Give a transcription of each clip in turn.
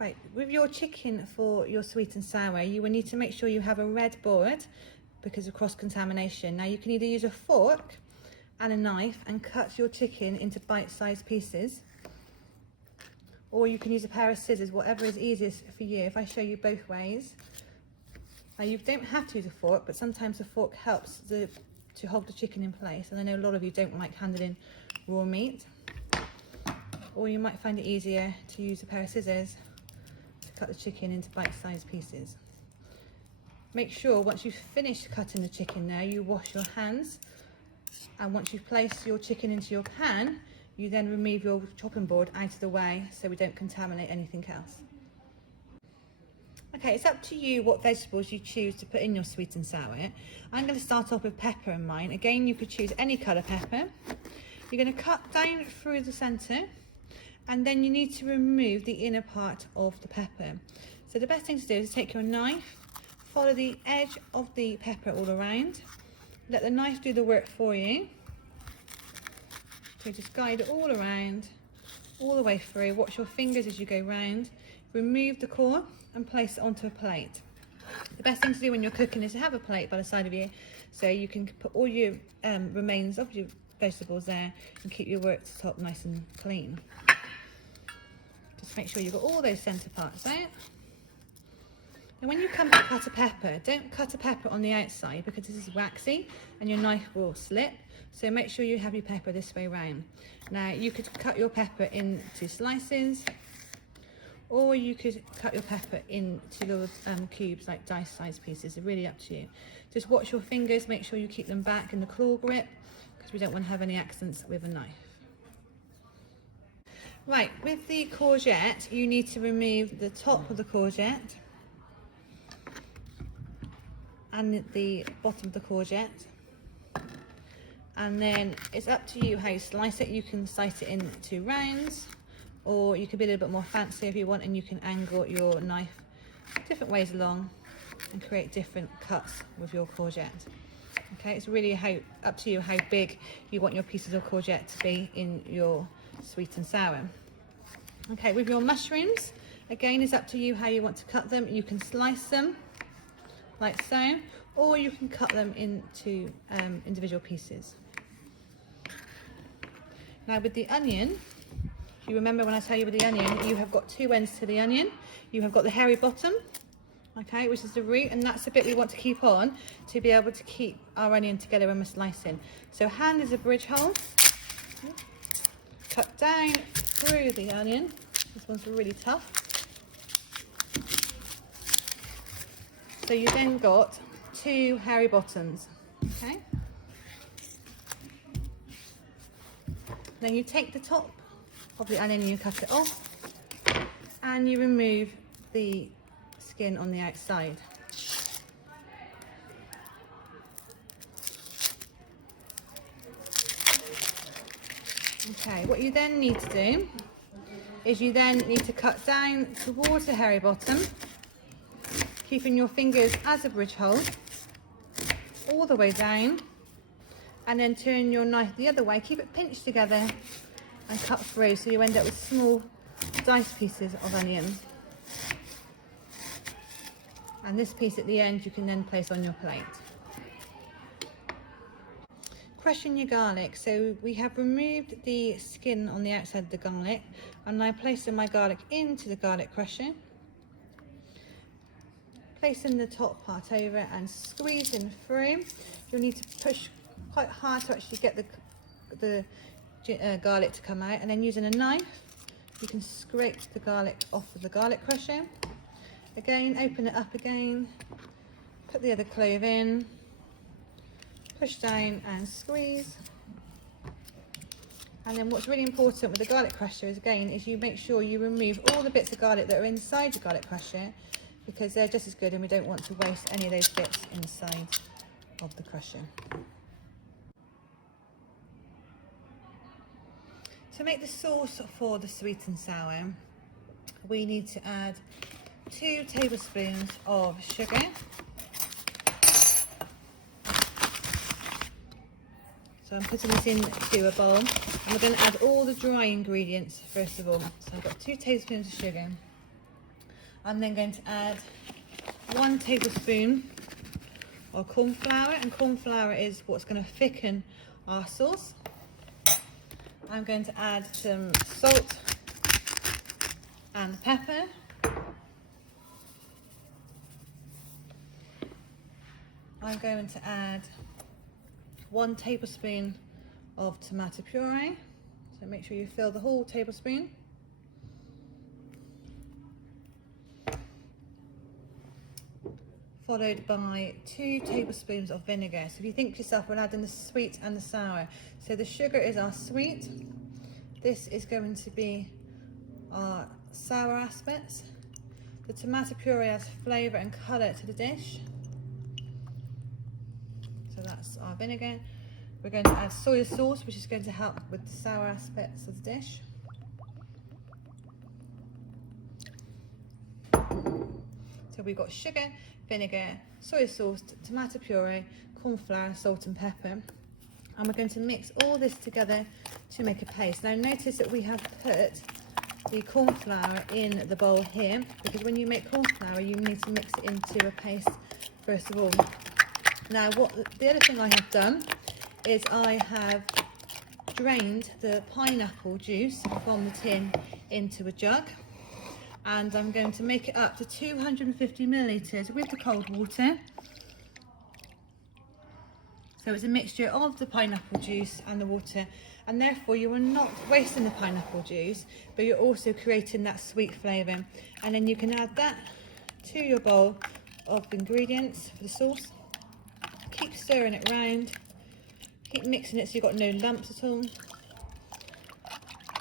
Right, with your chicken for your sweet and sour, you will need to make sure you have a red board because of cross-contamination. Now you can either use a fork and a knife and cut your chicken into bite-sized pieces, or you can use a pair of scissors, whatever is easiest for you. If I show you both ways. Now you don't have to use a fork, but sometimes a fork helps to hold the chicken in place, and I know a lot of you don't like handling raw meat, or you might find it easier to use a pair of scissors to cut the chicken into bite-sized pieces. Make sure once you've finished cutting the chicken there, you wash your hands, and once you've placed your chicken into your pan, you then remove your chopping board out of the way so we don't contaminate anything else. Okay, it's up to you what vegetables you choose to put in your sweet and sour. I'm going to start off with pepper in mine. Again, you could choose any colour pepper. You're going to cut down through the centre, and then you need to remove the inner part of the pepper. So the best thing to do is take your knife, follow the edge of the pepper all around, let the knife do the work for you. So just guide it all around, all the way through. Watch your fingers as you go round. Remove the core and place it onto a plate. The best thing to do when you're cooking is to have a plate by the side of you, so you can put all your remains of your vegetables there and keep your worktop nice and clean. Just make sure you've got all those centre parts out. And when you come to cut a pepper, don't cut a pepper on the outside because this is waxy and your knife will slip. So make sure you have your pepper this way round. Now you could cut your pepper into slices, or you could cut your pepper into little cubes, like dice-sized pieces. It's really up to you. Just watch your fingers, make sure you keep them back in the claw grip because we don't want to have any accidents with a knife. Right, with the courgette, you need to remove the top of the courgette and the bottom of the courgette. And then it's up to you how you slice it. You can slice it into rounds, or you can be a little bit more fancy if you want, and you can angle your knife different ways along and create different cuts with your courgette. Okay, it's really up to you how big you want your pieces of courgette to be in your sweet and sour. Okay, with your mushrooms, again, it's up to you how you want to cut them. You can slice them like so, or you can cut them into individual pieces. Now with the onion, you remember when I tell you with the onion, you have got two ends to the onion. You have got the hairy bottom, okay, which is the root, and that's the bit we want to keep on to be able to keep our onion together when we're slicing. So hand is a bridge hole, cut down through the onion. This one's really tough. So you then got two hairy bottoms, okay? Then you take the top of the onion and you cut it off, and you remove the skin on the outside. Okay, what you then need to do is you then need to cut down towards the hairy bottom, keeping your fingers as a bridge hold all the way down, and then turn your knife the other way, keep it pinched together and cut through, so you end up with small dice pieces of onion. And this piece at the end you can then place on your plate. Crushing your garlic. So we have removed the skin on the outside of the garlic, and I'm placing my garlic into the garlic crusher, placing the top part over and squeezing through. You'll need to push quite hard to actually get the garlic to come out, and then using a knife you can scrape the garlic off of the garlic crusher. Again, open it up again, put the other clove in, push down and squeeze. And then what's really important with the garlic crusher is, again, is you make sure you remove all the bits of garlic that are inside the garlic crusher, because they're just as good and we don't want to waste any of those bits inside of the crusher. To make the sauce for the sweet and sour, we need to add 2 tablespoons of sugar, so I'm putting this into a bowl, and we're going to add all the dry ingredients first of all. So I've got 2 tablespoons of sugar, I'm then going to add 1 tablespoon of corn flour, and corn flour is what's going to thicken our sauce. I'm going to add some salt and pepper. I'm going to add 1 tablespoon of tomato puree, so make sure you fill the whole tablespoon. Followed by 2 tablespoons of vinegar. So if you think to yourself, we're adding the sweet and the sour. So the sugar is our sweet. This is going to be our sour aspects. The tomato puree adds flavour and colour to the dish. So that's our vinegar. We're going to add soy sauce, which is going to help with the sour aspects of the dish. So we've got sugar, vinegar, soy sauce, tomato puree, corn flour, salt and pepper. And we're going to mix all this together to make a paste. Now notice that we have put the corn flour in the bowl here, because when you make corn flour you need to mix it into a paste first of all. Now the other thing I have done is I have drained the pineapple juice from the tin into a jug, and I'm going to make it up to 250 millilitres with the cold water. So it's a mixture of the pineapple juice and the water, and therefore you are not wasting the pineapple juice, but you're also creating that sweet flavour. And then you can add that to your bowl of ingredients for the sauce. Keep stirring it round, keep mixing it so you've got no lumps at all.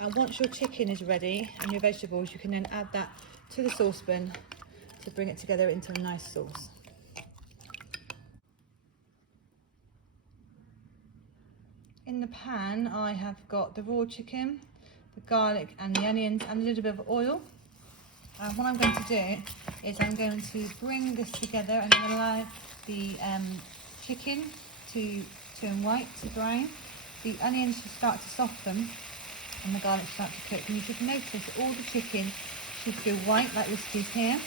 And once your chicken is ready and your vegetables, you can then add that to the saucepan to bring it together into a nice sauce. In the pan I have got the raw chicken, the garlic and the onions and a little bit of oil. And what I'm going to do is I'm going to bring this together and allow the chicken to turn white, to brown, the onions to start to soften and the garlic start to cook. And you should notice that all the chicken should go white like this piece here,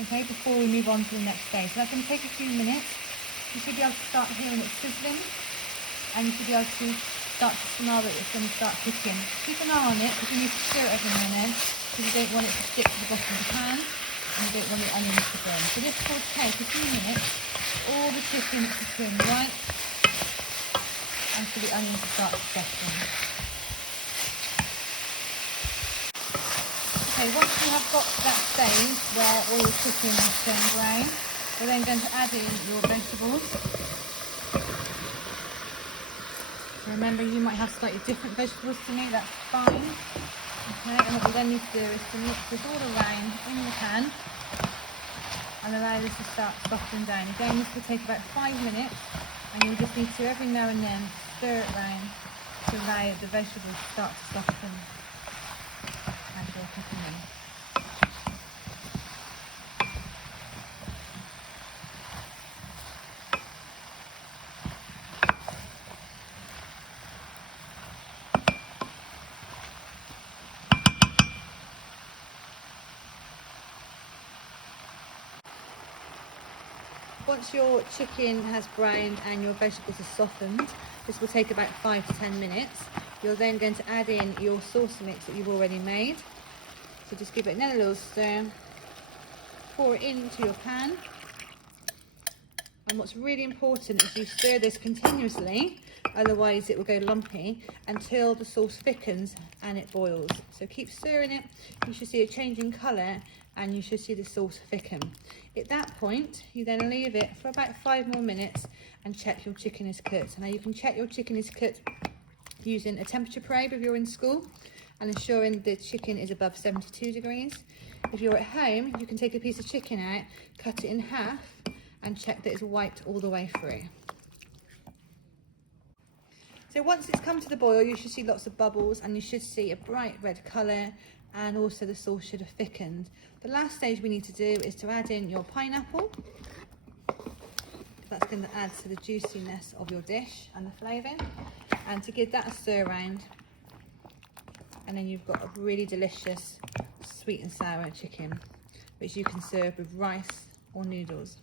okay, before we move on to the next stage. So that's going to take a few minutes. You should be able to start hearing it sizzling, and you should be able to start to smell that it's going to start cooking. Keep an eye on it because you need to stir it every minute, because you don't want it to stick to the bottom of the pan and you don't want the onions to burn. So this will take a few minutes, all the chicken to turn white and for the onions to start to soften. Okay, once you have got to that stage where all your chicken has turned brown, we're then going to add in your vegetables. Remember, you might have slightly different vegetables to me, that's fine. Okay, and what we then need to do is to mix this all around in the pan and allow this to start softening down. Again, this will take about 5 minutes, and you'll just need to every now and then stir it around to allow the vegetables to start to soften as you're cooking them. Once your chicken has browned and your vegetables are softened, this will take about 5 to 10 minutes. You're then going to add in your sauce mix that you've already made. So just give it another little stir, pour it into your pan. And what's really important is you stir this continuously, otherwise it will go lumpy, until the sauce thickens and it boils. So keep stirring it, you should see a change in colour and you should see the sauce thicken. At that point, you then leave it for about 5 more minutes and check your chicken is cooked. Now you can check your chicken is cooked using a temperature probe if you're in school and ensuring the chicken is above 72 degrees. If you're at home, you can take a piece of chicken out, cut it in half and check that it's wiped all the way through. So once it's come to the boil, you should see lots of bubbles and you should see a bright red colour, and also the sauce should have thickened. The last stage we need to do is to add in your pineapple. That's going to add to the juiciness of your dish and the flavour, and to give that a stir around, and then you've got a really delicious sweet and sour chicken. which you can serve with rice or noodles.